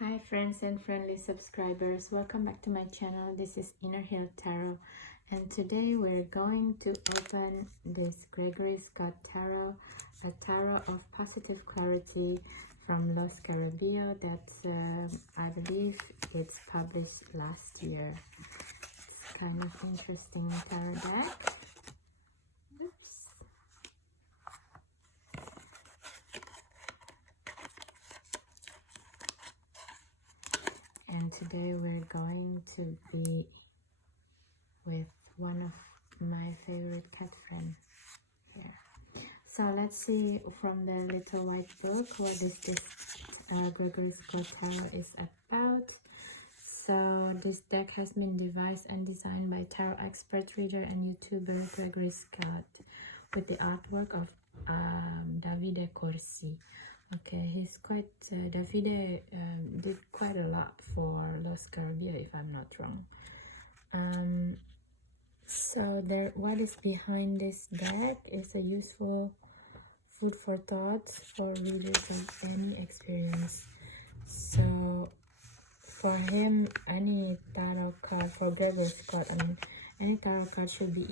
Hi friends and friendly subscribers, welcome back to my channel. This is Inner Hill Tarot, and today we're going to open this Gregory Scott Tarot, a tarot of positive clarity from Los Caribbean that I believe it's published last year. It's kind of interesting tarot deck. Oops. And today we're going to be with one of my favorite cat friends here. So let's see from the little white book what is this Gregory Scott Tarot is about. So this deck has been devised and designed by tarot expert, reader and YouTuber Gregory Scott with the artwork of Davide Corsi. Okay, he's quite Davide did quite a lot for Los Caribbean, if I'm not wrong. So what is behind this deck is a useful food for thoughts for readers of any experience. So for him, any tarot card, for Gregory Scott, any tarot card should be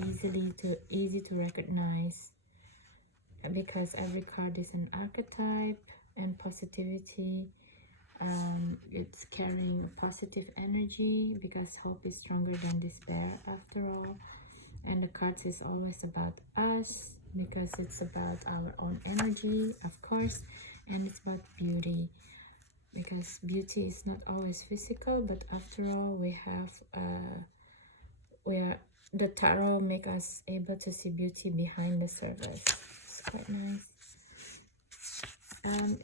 easy to recognize, because every card is an archetype and positivity. It's carrying positive energy because hope is stronger than despair after all. And the cards is always about us because it's about our own energy, of course, and it's about beauty because beauty is not always physical, but after all the tarot make us able to see beauty behind the surface. It's quite nice.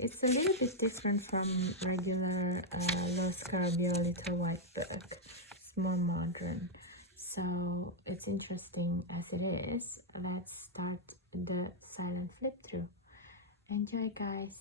It's a little bit different from regular Los Caribbean little white book. It's more modern, so it's interesting as it is. Let's start the silent flip through. Enjoy, guys.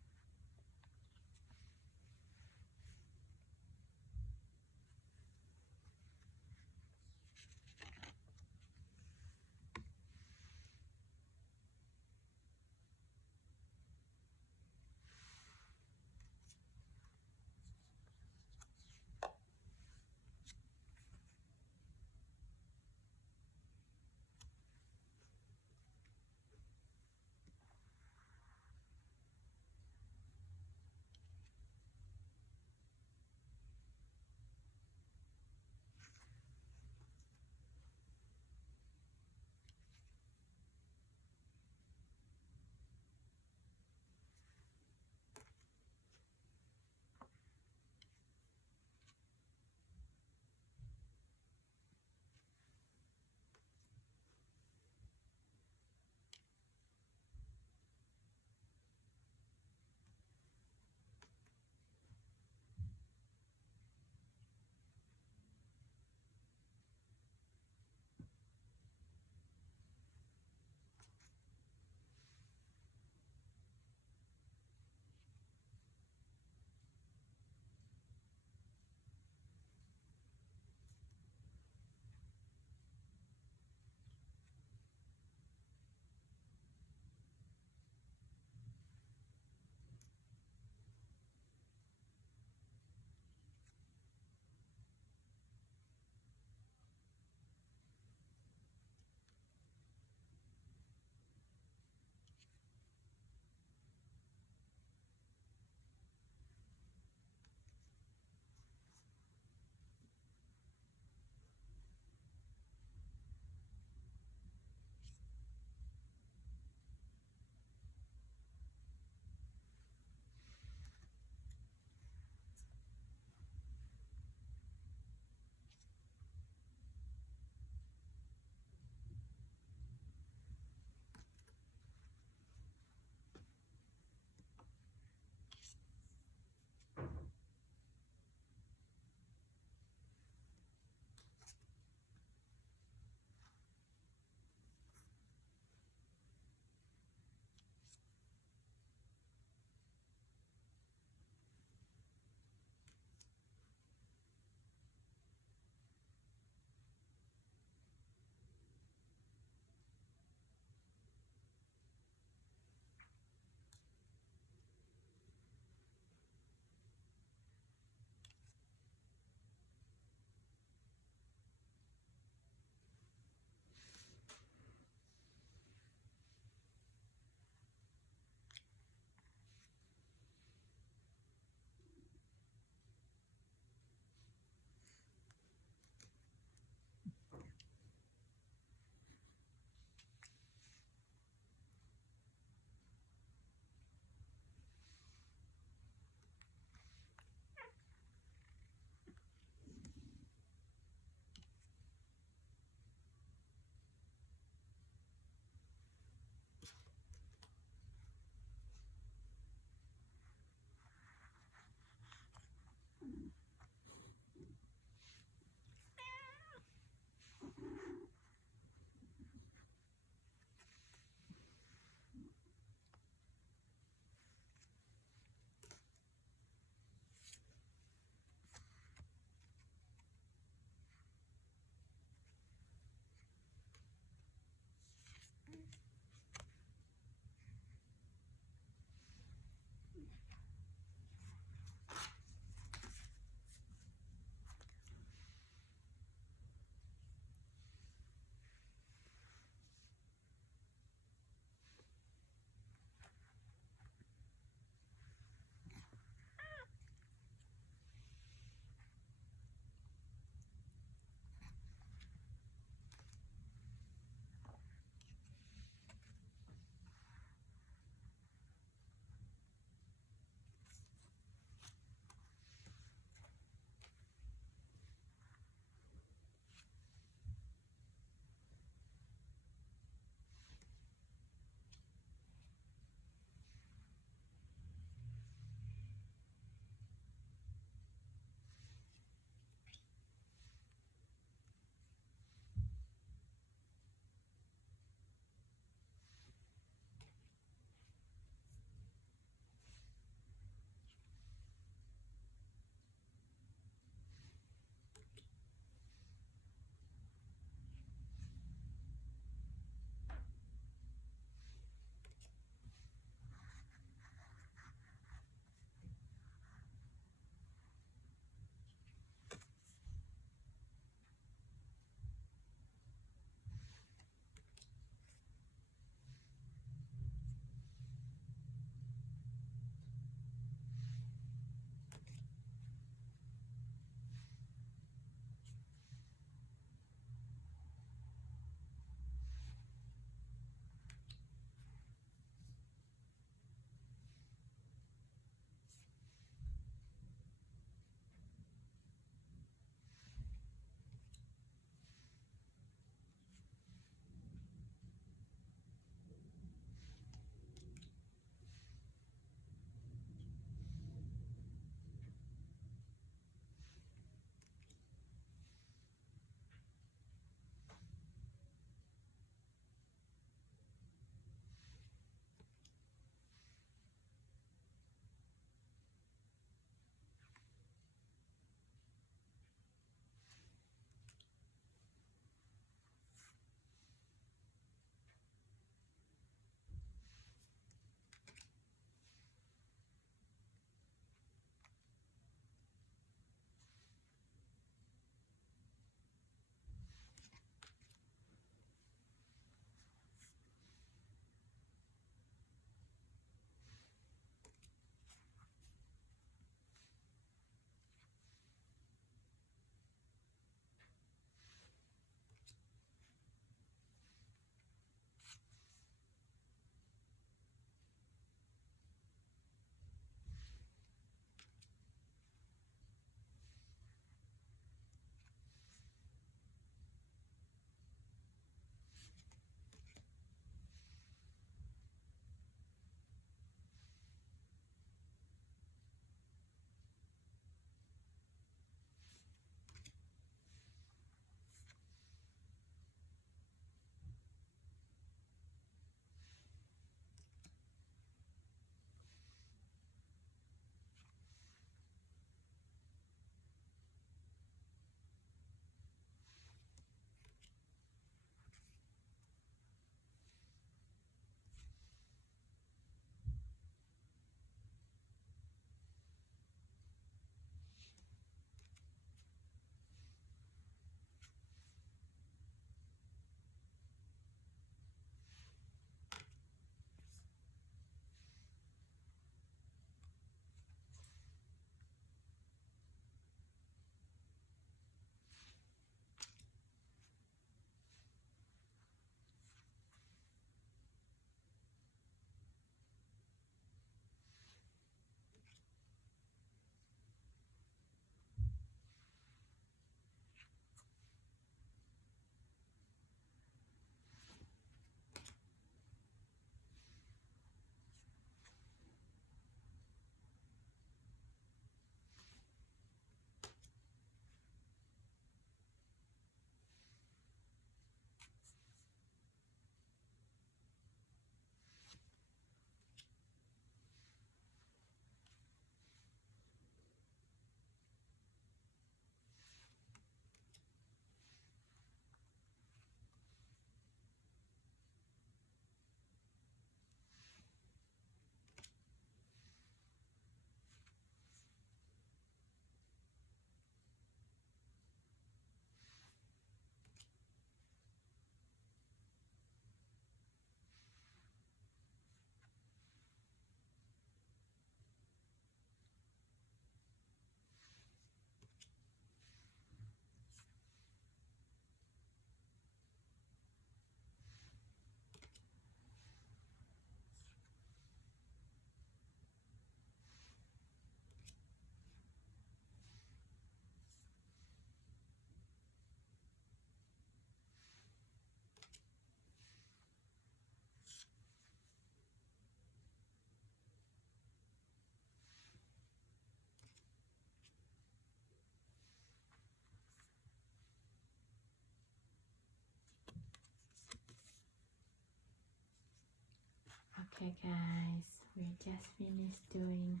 Okay guys, we just finished doing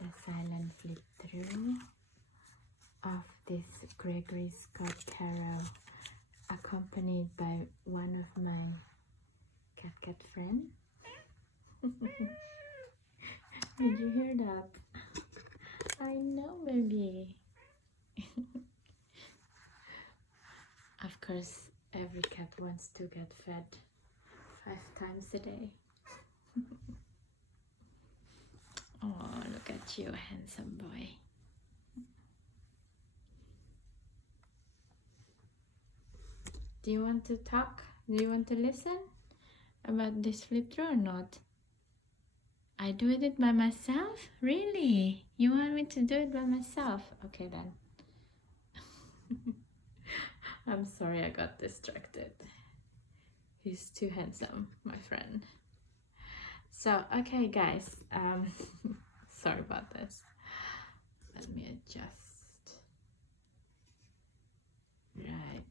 the silent flip through of this Gregory Scott tarot, accompanied by one of my cat friend. Did you hear that? I know, baby. Of course, every cat wants to get fed 5 times a day. Oh, look at you, handsome boy. Do you want to talk? Do you want to listen about this flip through or not? I do it by myself? Really? You want me to do it by myself? Okay then. I'm sorry I got distracted. He's too handsome, my friend. So, okay guys, sorry about this. Let me adjust. Right.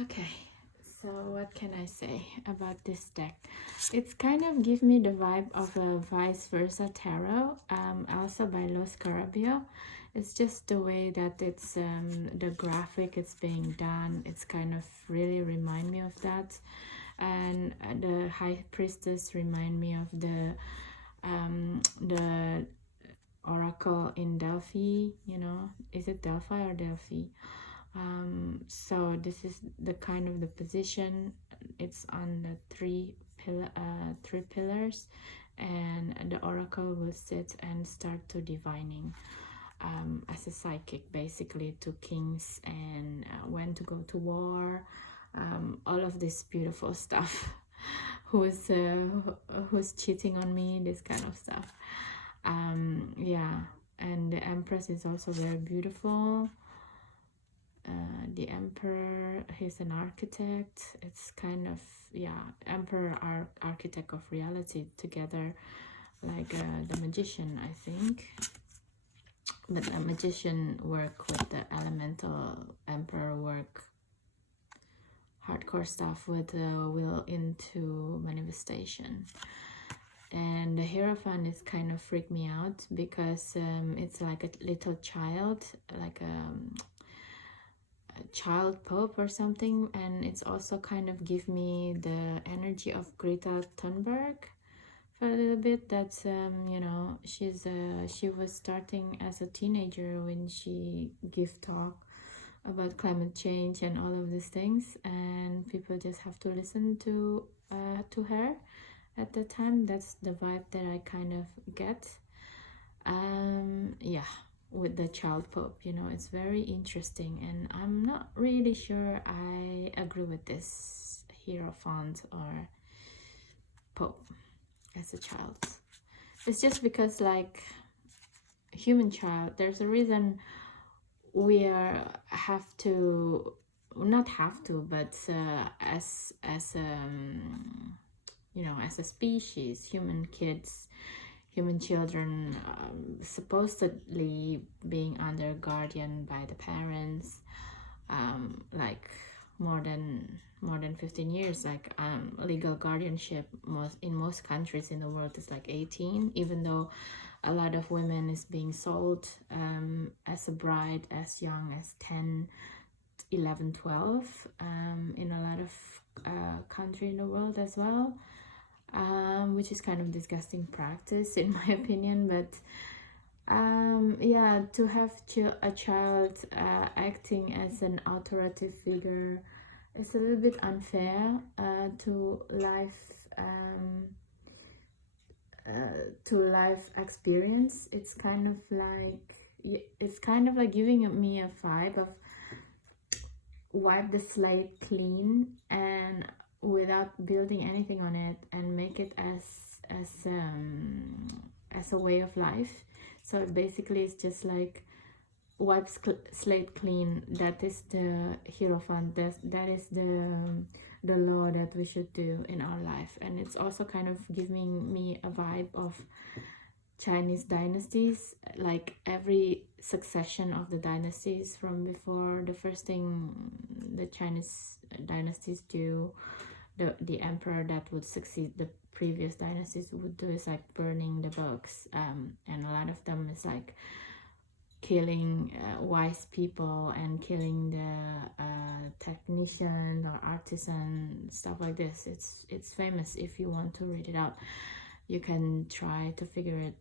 Okay, so what can I say about this deck? It's kind of give me the vibe of a vice versa tarot, also by Los Carabio. It's just the way that it's the graphic it's being done. It's kind of really remind me of that, and the High Priestess remind me of the oracle in Delphi. You know, is it Delphi or Delphi? So this is the kind of the position. It's on the three pillars, and the oracle will sit and start to divining as a psychic, basically, to kings and when to go to war, all of this beautiful stuff. who's cheating on me, this kind of stuff. Yeah, and the Empress is also very beautiful. The Emperor, he's an architect. It's kind of, yeah, Emperor, architect of reality together, like the Magician, I think. But the Magician work with the elemental, Emperor work hardcore stuff with will into manifestation. And the Hierophant is kind of freaked me out because it's like a little child, like a child pope or something, and it's also kind of give me the energy of Greta Thunberg for a little bit. That's you know, she was starting as a teenager when she give talk about climate change and all of these things, and people just have to listen to her at the time. That's the vibe that I kind of get. Yeah, with the child pope, you know, it's very interesting, and I'm not really sure I agree with this Hierophant or pope as a child. It's just because, like, human child, there's a reason we have to, not have to, but as you know, as a species, human kids, human children, supposedly being under guardian by the parents, like more than 15 years, like legal guardianship in most countries in the world is like 18, even though a lot of women is being sold as a bride as young as 10, 11, 12 in a lot of country in the world as well, which is kind of disgusting practice in my opinion. But yeah, to have a child acting as an authoritative figure is a little bit unfair to life experience. It's kind of like giving me a vibe of wipe the slate clean and without building anything on it, and make it as a way of life. So basically it's just like wipe slate clean. That is the Hierophant. That is the law that we should do in our life. And it's also kind of giving me a vibe of Chinese dynasties, like every succession of the dynasties from before, the first thing the Chinese dynasties do, the emperor that would succeed the previous dynasties would do is like burning the books, and a lot of them is like killing wise people and killing the technician or artisan, stuff like this. It's famous. If you want to read it out, you can try to figure it,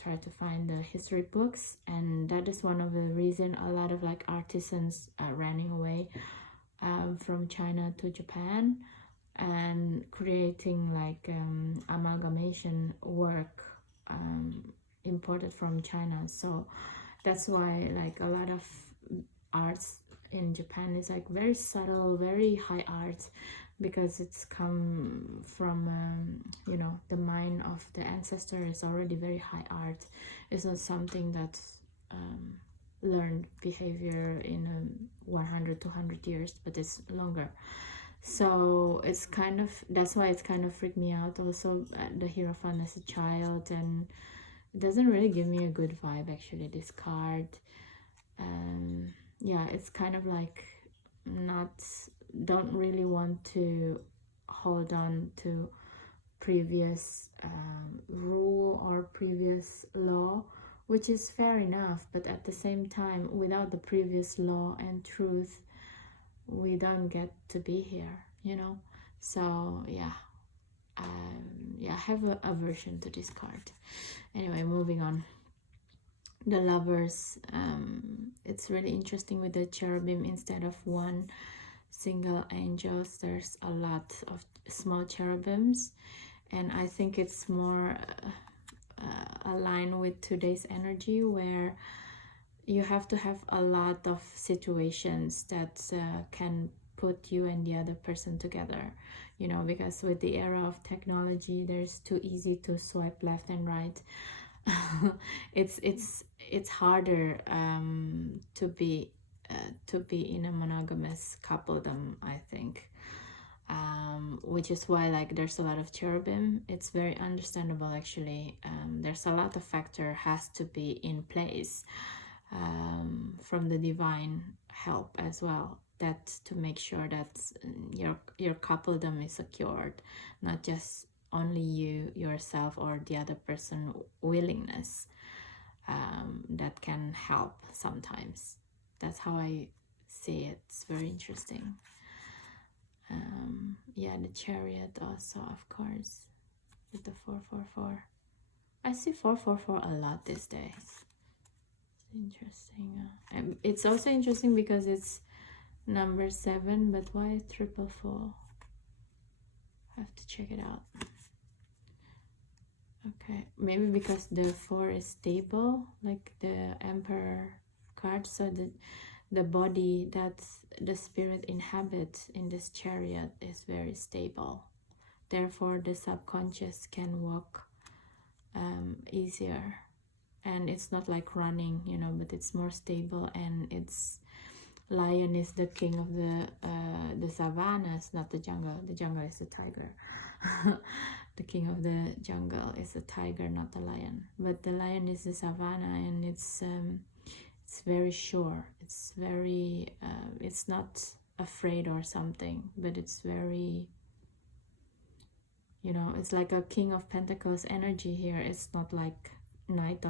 try to find the history books. And that is one of the reason a lot of like artisans are running away from China to Japan and creating like amalgamation work imported from China. So that's why like a lot of arts in Japan is like very subtle, very high art, because it's come from you know, the mind of the ancestor is already very high art. It's not something that's learned behavior in 100 200 years, but it's longer. So it's kind of, that's why it's kind of freaked me out also, the Hierophant as a child, and it doesn't really give me a good vibe actually, this card. Yeah, it's kind of like not, don't really want to hold on to previous rule or previous law, which is fair enough, but at the same time, without the previous law and truth, we don't get to be here, you know. So yeah, yeah, I have a aversion to this card. Anyway, moving on. The Lovers, it's really interesting with the cherubim. Instead of one single angels, there's a lot of small cherubims, and I think it's more aligned with today's energy, where you have to have a lot of situations that can put you and the other person together, you know, because with the era of technology, there's too easy to swipe left and right. It's harder to be in a monogamous coupledom, I think, which is why like there's a lot of cherubim. It's very understandable actually. There's a lot of factor has to be in place from the divine help as well, that to make sure that your coupledom is secured, not just only you yourself or the other person willingness. That can help sometimes. That's how I see it. It's very interesting. Yeah, the Chariot also, of course, with the 444. I see 444 a lot these days. Interesting. It's also interesting because it's number 7, but why 444? Have to check it out. Okay, maybe because the 4 is stable, like the Emperor card, so the body that the spirit inhabits in this chariot is very stable. Therefore, the subconscious can walk easier, and it's not like running, you know, but it's more stable. And it's lion is the king of the savannas, not the jungle. The jungle is the tiger. The king of the jungle is a tiger, not the lion. But the lion is the savannah, and it's very sure. It's very it's not afraid or something, but it's very, you know, it's like a King of Pentacles energy here. It's not like Knight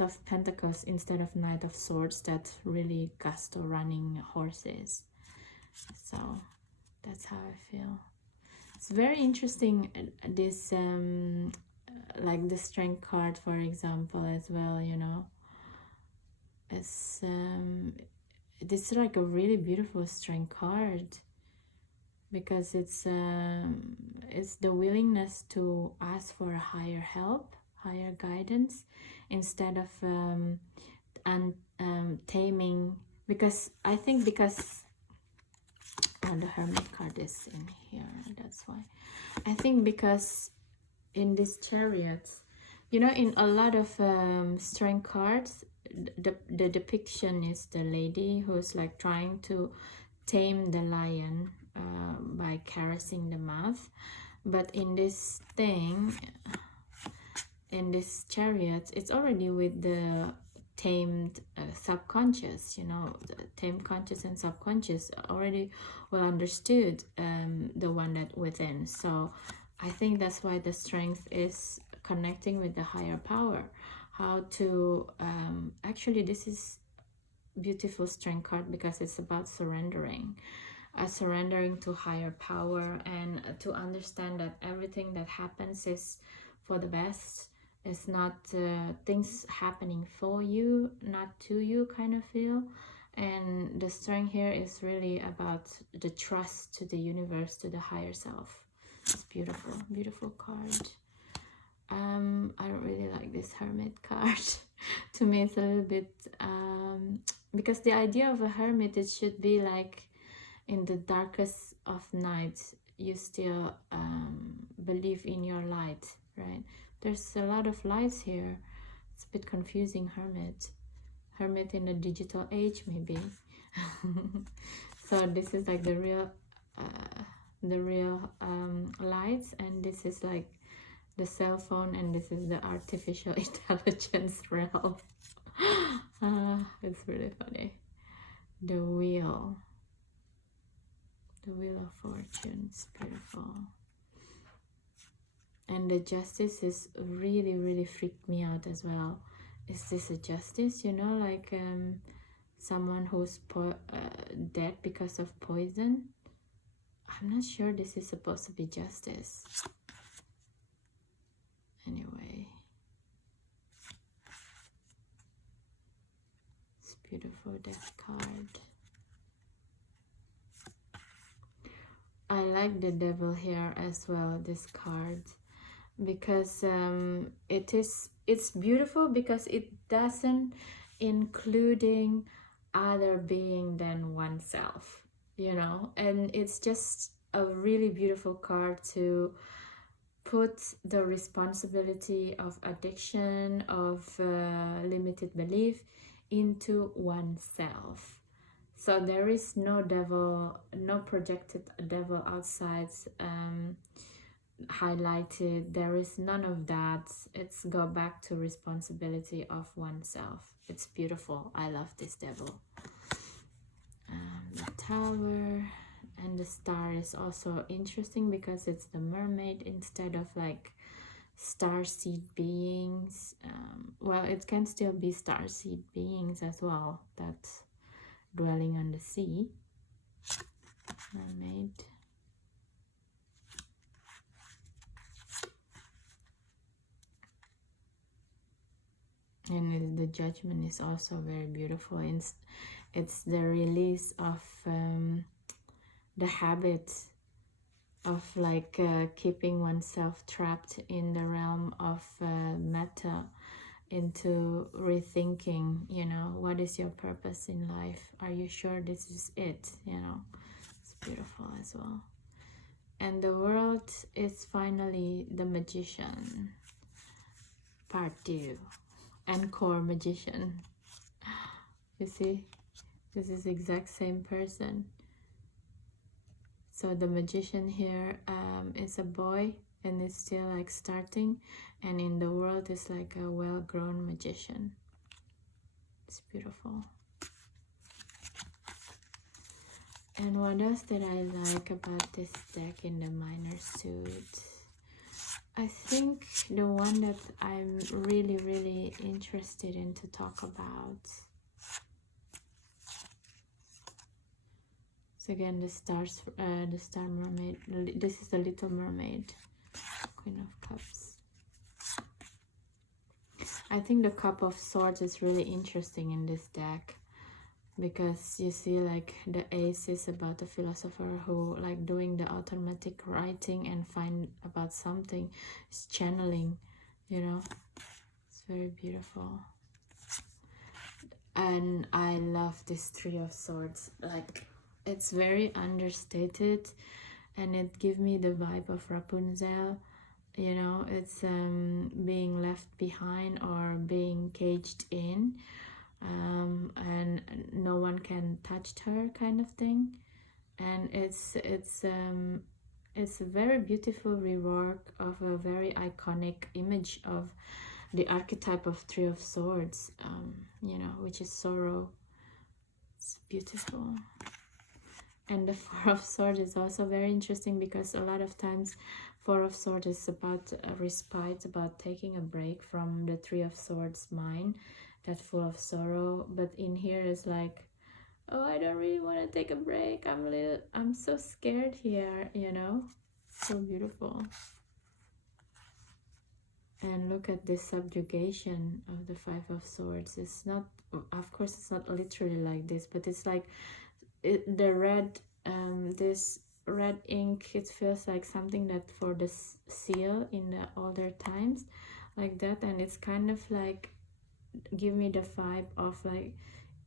of Pentacles instead of Knight of Swords, that really gusto running horses. So that's how I feel. It's very interesting, this like the Strength card, for example, as well, you know. It's this is like a really beautiful Strength card, because it's the willingness to ask for a higher help, higher guidance, instead of taming. Because I think, because the Hermit card is in here, that's why I think, because in this Chariot, you know, in a lot of Strength cards, the depiction is the lady who's like trying to tame the lion by caressing the mouth. But in this thing, in this chariot, it's already with the tamed subconscious, you know, the tamed conscious and subconscious already well understood, the one that within. So I think that's why the strength is connecting with the higher power. How to actually, this is beautiful strength card because it's about surrendering, surrendering to higher power, and to understand that everything that happens is for the best. It's not things happening for you, not to you, kind of feel. And the strength here is really about the trust to the universe, to the higher self. It's beautiful, beautiful card. I don't really like this hermit card. To me it's a little bit because the idea of a hermit, it should be like in the darkest of nights you still believe in your light, right? There's a lot of lights here. It's a bit confusing. Hermit in the digital age, maybe. So this is like the real lights, and this is like the cell phone, and this is the artificial intelligence realm. It's really funny. The wheel of fortune. It's beautiful. And the justice is really freaked me out as well. Is this a justice, you know, like someone who's dead because of poison? I'm not sure this is supposed to be justice. Anyway, it's beautiful, death card. I like the devil here as well, this card, because it's beautiful because it doesn't including other being than oneself, you know. And it's just a really beautiful card to put the responsibility of addiction, of limited belief into oneself. So there is no devil, no projected devil outside highlighted. There is none of that. It's go back to responsibility of oneself. It's beautiful. I love this devil. The tower and the star is also interesting because it's the mermaid instead of like starseed beings. Well, it can still be starseed beings as well, that's dwelling on the sea. Mermaid. And the judgment is also very beautiful. It's the release of the habit of like keeping oneself trapped in the realm of matter, into rethinking, you know, what is your purpose in life? Are you sure this is it? You know, it's beautiful as well. And the world is finally the magician, part 2, encore magician. You see, this is the exact same person. So the magician here is a boy, and it's still like starting, and in the world is like a well-grown magician. It's beautiful. And what else did I like about this deck in the minor suit? I think the one that I'm really interested in to talk about. So again, the stars, the star mermaid. This is the Little Mermaid, Queen of Cups. I think the Cup of Swords is really interesting in this deck, because you see like the ace is about a philosopher who like doing the automatic writing and find about something. It's channeling, you know. It's very beautiful. And I love this Three of Swords. Like, it's very understated, and it gives me the vibe of Rapunzel. You know, it's being left behind or being caged in, and no one can touch her, kind of thing. And it's a very beautiful rework of a very iconic image of the archetype of Three of Swords, you know, which is sorrow. It's beautiful. And the Four of Swords is also very interesting because a lot of times Four of Swords is about a respite, about taking a break from the Three of Swords mind, that full of sorrow. But in here is like, oh, I don't really want to take a break. I'm so scared here, you know. So beautiful. And look at this subjugation of the Five of Swords. It's not, of course, it's not literally like this, but it's like the red, this red ink, it feels like something that for the seal in the older times, like that. And it's kind of like, give me the vibe of like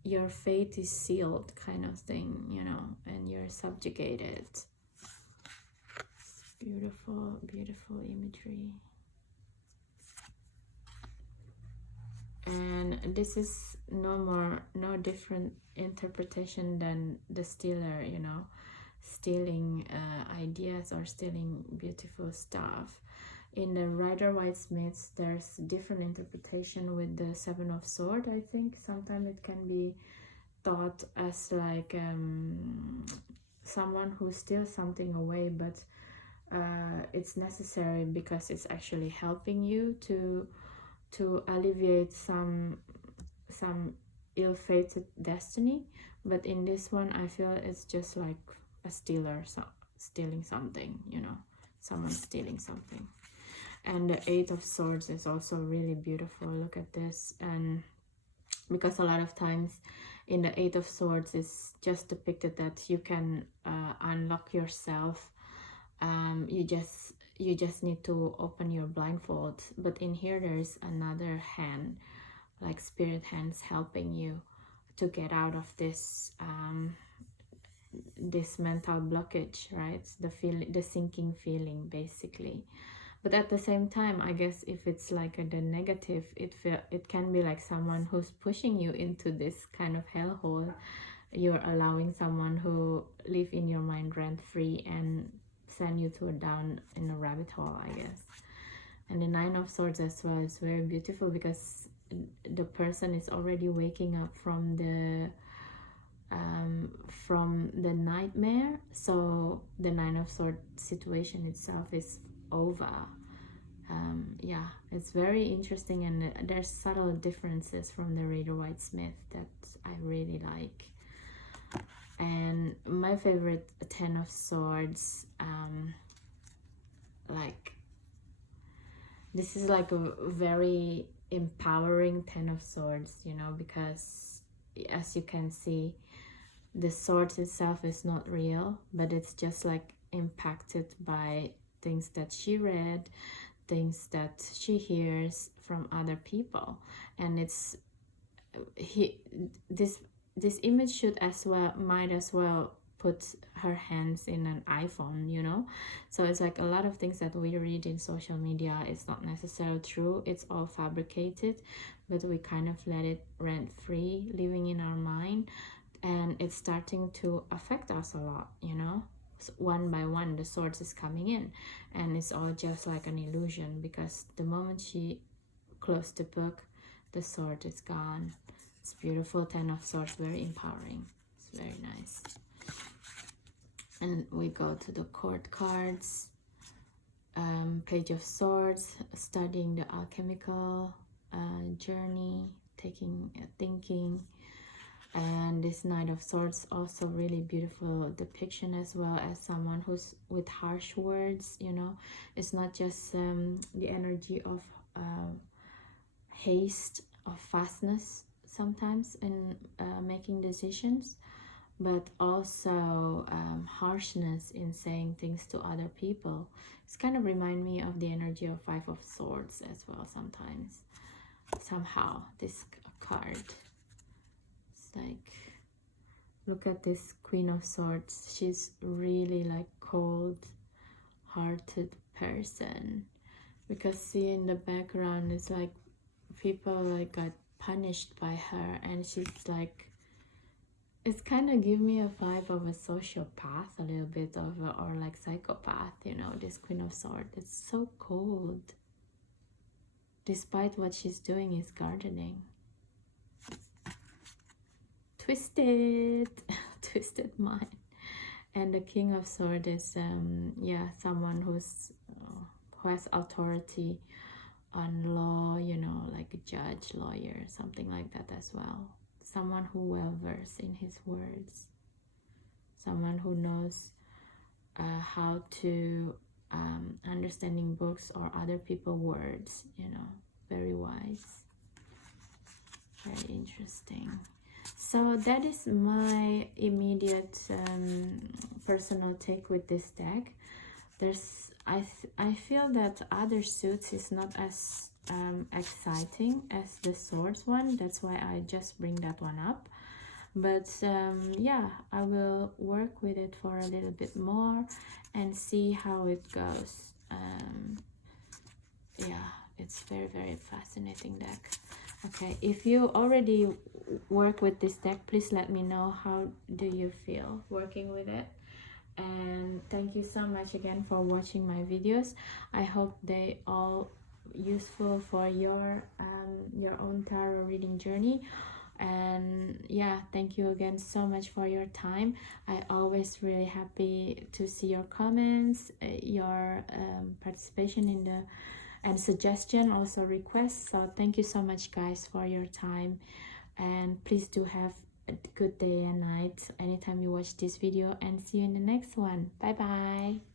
your fate is sealed kind of thing, you know, and you're subjugated. It's beautiful, beautiful imagery. And this is no different interpretation than the stealer, you know, stealing ideas or stealing beautiful stuff. In the Rider-Waite-Smith, there's different interpretation with the Seven of Swords. I think sometimes it can be thought as like someone who steals something away, but it's necessary because it's actually helping you to alleviate some ill-fated destiny. But in this one, I feel it's just like a stealer, stealing something, you know, someone stealing something. And the Eight of Swords is also really beautiful. Look at this. And because a lot of times in the Eight of Swords is just depicted that you can unlock yourself. You just need to open your blindfold. But in here there's another hand, like spirit hands helping you to get out of this this mental blockage, right? The sinking feeling, basically. But at the same time, I guess if it's like the negative, it can be like someone who's pushing you into this kind of hellhole. You're allowing someone who live in your mind rent free and send you down in a rabbit hole, I guess. And the Nine of Swords as well is very beautiful because the person is already waking up from the nightmare. So the Nine of Swords situation itself is over. Yeah, it's very interesting, and there's subtle differences from the Rider-Waite-Smith that I really like. And my favorite Ten of Swords, like this is like a very empowering Ten of Swords, you know, because as you can see, the sword itself is not real, but it's just like impacted by things that she read, things that she hears from other people. And it's this image should might as well put her hands in an iPhone, you know. So it's like a lot of things that we read in social media is not necessarily true. It's all fabricated, but we kind of let it rent free, living in our mind, and it's starting to affect us a lot, you know. So one by one the swords is coming in, and it's all just like an illusion, because the moment she closed the book, the sword is gone. It's beautiful. Ten of Swords, very empowering. It's very nice. And we go to the court cards. Page of Swords, studying the alchemical journey, thinking. And this Knight of Swords, also really beautiful depiction, as well as someone who's with harsh words, you know. It's not just the energy of haste, of fastness sometimes in making decisions, but also harshness in saying things to other people. It's kind of remind me of the energy of Five of Swords as well sometimes, somehow, this card. It's like, look at this Queen of Swords. She's really like cold-hearted person, because see in the background it's like people like got punished by her, and she's like It's kind of give me a vibe of a sociopath, a little bit of or like psychopath, you know, this Queen of Swords. It's so cold. Despite what she's doing is gardening. Twisted, twisted mind. And the King of Swords is, yeah, someone who has authority on law, you know, like a judge, lawyer, something like that as well. Someone who well versed in his words. Someone who knows how to understanding books or other people's words, you know, very wise, very interesting. So that is my immediate personal take with this deck. There's I feel that other suits is not as exciting as the swords one. That's why I just bring that one up. But yeah, I will work with it for a little bit more and see how it goes. Yeah, it's very fascinating deck. Okay, if you already work with this deck, please let me know how do you feel working with it. And thank you so much again for watching my videos. I hope they all useful for your own tarot reading journey. And yeah, thank you again so much for your time. I always really happy to see your comments, your participation in the and suggestion, also requests. So thank you so much guys for your time, and please do have a good day and night anytime you watch this video, and see you in the next one. Bye bye.